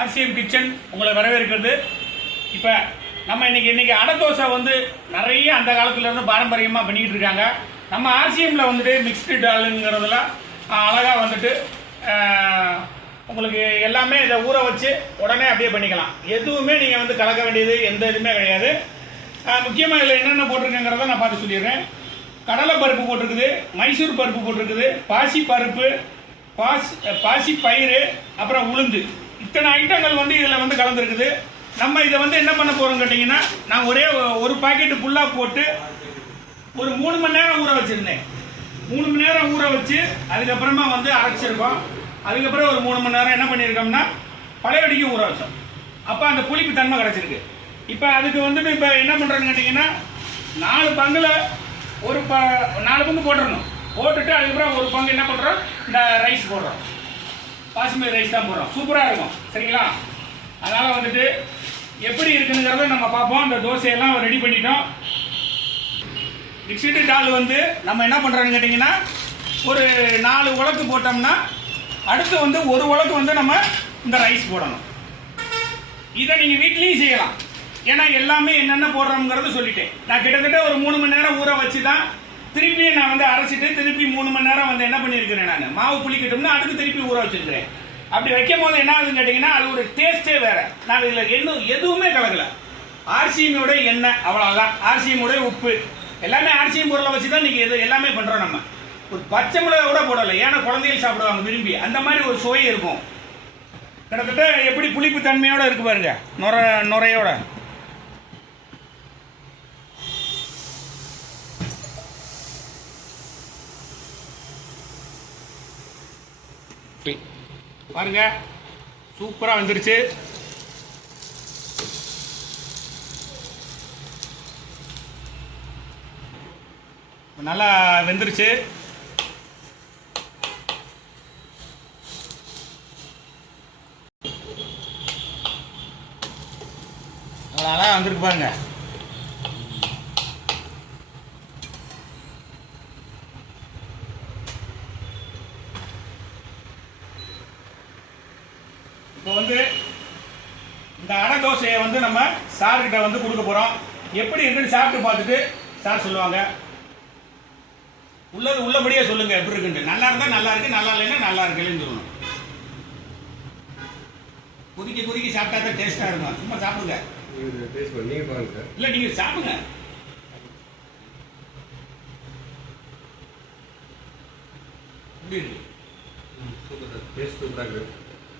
RCM kitchen உங்களை வரவேற்கிறது. இப்போ நம்ம இன்னைக்கு இன்னைக்கு அடை தோசை வந்து நிறைய அந்த காலத்துலேருந்து பாரம்பரியமாக பண்ணிக்கிட்டு இருக்காங்க. நம்ம ஆர்சிஎம்ல வந்துட்டு மிக்ஸ்டு டாலுங்கிறதுல அழகாக வந்துட்டு உங்களுக்கு எல்லாமே இதை ஊற வச்சு உடனே அப்படியே பண்ணிக்கலாம். எதுவுமே நீங்கள் வந்து கலக்க வேண்டியது எந்த இதுவுமே கிடையாது. முக்கியமாக இதில் என்னென்ன போட்டிருக்கேங்கிறத நான் பார்த்து சொல்லிடுறேன். கடலை பருப்பு போட்டிருக்குது மைசூர் பருப்பு போட்டிருக்குது பாசி பருப்பு பாசி பாசி பயிறு அப்புறம் உளுந்து. இத்தனை ஐட்டங்கள் வந்து இதில் வந்து கலந்துருக்குது. நம்ம இதை வந்து என்ன பண்ண போகிறோம் கேட்டிங்கன்னா நான் ஒரே ஒரு பாக்கெட்டு ஃபுல்லாக போட்டு ஒரு மூணு மணி நேரம் ஊற வச்சுருந்தேன். மூணு மணி நேரம் ஊற வச்சு அதுக்கப்புறமா வந்து அரைச்சிருக்கோம். அதுக்கப்புறம் ஒரு மூணு மணி நேரம் என்ன பண்ணியிருக்கோம்னா பழையடிக்கும் ஊற வச்சோம். அப்போ அந்த புளிப்பு தன்மை கிடச்சிருக்கு. இப்போ அதுக்கு வந்துட்டு இப்போ என்ன பண்ணுறோன்னு கேட்டிங்கன்னா நாலு பங்கில் ஒரு ப நாலு பங்கு போட்டுறணும். போட்டுட்டு அதுக்கப்புறம் ஒரு பங்கு என்ன பண்ணுறோம் இந்த ரைஸ் போடுறோம். பாசுமதி ரைஸ் தான் போடுறோம். சூப்பராக இருக்கும். சரிங்களா? அதனால் வந்துட்டு எப்படி இருக்குங்கிறத நம்ம பார்ப்போம். இந்த தோசையெல்லாம் ரெடி பண்ணிட்டோம். மிக்சிடு டால் வந்து நம்ம என்ன பண்ணுறோன்னு கேட்டிங்கன்னா ஒரு நாலு உலக்கு போட்டோம்னா அடுத்து வந்து ஒரு உலக்கு வந்து நம்ம இந்த ரைஸ் போடணும். இதை நீங்கள் வீட்லேயும் செய்யலாம். ஏன்னா எல்லாமே என்னென்ன போடுறோங்கிறத சொல்லிட்டேன். நான் கிட்டத்தட்ட ஒரு மூணு மணி நேரம் ஊற வச்சு தான் திருப்பி நான் வந்து அரைச்சிட்டு திருப்பி மூணு மணி நேரம் வந்து என்ன பண்ணியிருக்கிறேன் நான்? மாவு புளிக்கட்டும்னா அதுக்கு திருப்பி ஊற வச்சிருக்கிறேன். அப்படி வைக்கும் போது என்ன ஆகுதுன்னு கேட்டிங்கன்னா அது ஒரு டேஸ்ட்டே வேற. நான் இதில் இன்னும் எதுவுமே கலக்கல. ஆர்சிஎம்மோட எண்ணெய் அவ்வளோதான் ஆர்சிஎம்மோட உப்பு. எல்லாமே ஆர்சிஎம் பொருளை வச்சு தான் நீங்கள் எது எல்லாமே பண்ணுறோம் நம்ம. ஒரு பச்சை மிளகா கூட போடலை. ஏன்னா குழந்தைகள் சாப்பிடுவாங்க விரும்பி. அந்த மாதிரி ஒரு சுவை இருக்கும். கிட்டத்தட்ட எப்படி புளிப்பு தன்மையோட இருக்கு பாருங்க. நுர நுரையோட. பாருங்கள் சூப்பராக வந்துருச்சு. நல்லா வெந்துருச்சு. அவ்வளோ அழகாக வந்திருக்கு இப்போ வந்து இந்த அடை தோசையை வந்து நம்ம சார்கிட்ட வந்து கொடுக்க போகிறோம் எப்படி இருக்குன்னு சாப்பிட்டு பார்த்துட்டு சார் சொல்லுவாங்க. உள்ளது உள்ளபடியே சொல்லுங்க எப்படி இருக்குன்ட்டு. நல்லா இருந்தா நல்லா இருக்கு நல்லா இல்லைன்னா நல்லா இருக்குன்னு சொல்லணும். குதிக்க குதிக்க சாப்பிட்டா தான் டேஸ்டா இருக்கும். சும்மா சாப்பிடுங்க. நீங்க டேஸ்ட் இல்ல நீங்க சாப்பிடுங்க. எப்படி இருக்கு.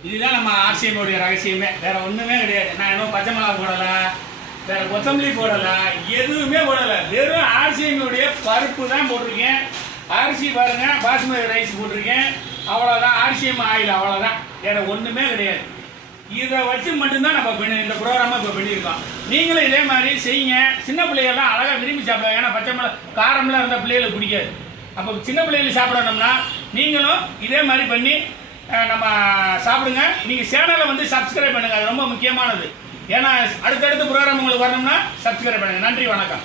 இதுதான் நம்ம ஆர்சிஎம்முடைய ரகசியமே. வேற ஒண்ணுமே கிடையாது. நான் இன்னும் பச்சை மிளகா போடல வேற கொத்தமல்லி போடல எதுவுமே போடல. வெறும் ஆர்சிஎம்முடைய பருப்பு தான் போட்டிருக்கேன். அரிசி பாருங்க பாசுமதி ரைஸ் போட்டிருக்கேன். அவ்வளோதான் ஆர்சிஎம் ஆயில் அவ்வளோதான் வேற ஒண்ணுமே கிடையாது. இதை வச்சு மட்டும்தான் நம்ம பண்ணி இந்த ப்ரோக்ராமை இப்போ பண்ணியிருக்கோம். நீங்களும் இதே மாதிரி செய்யுங்க. சின்ன பிள்ளைகள்லாம் அழகாக விரும்பி சாப்பிடுவாங்க. ஏன்னா பச்சை மிளகா காரம்லாம் இருந்தால் பிள்ளைகளுக்கு பிடிக்காது. அப்போ சின்ன பிள்ளைகள் சாப்பிடணும்னா நீங்களும் இதே மாதிரி பண்ணி நம்ம சாப்பிடுங்க. நீங்கள் சேனலை வந்து சப்ஸ்கிரைப் பண்ணுங்கள் அது ரொம்ப முக்கியமானது. ஏன்னா அடுத்தடுத்த ப்ரோக்ராம் உங்களுக்கு வரணும்னா சப்ஸ்கிரைப் பண்ணுங்க. நன்றி வணக்கம்.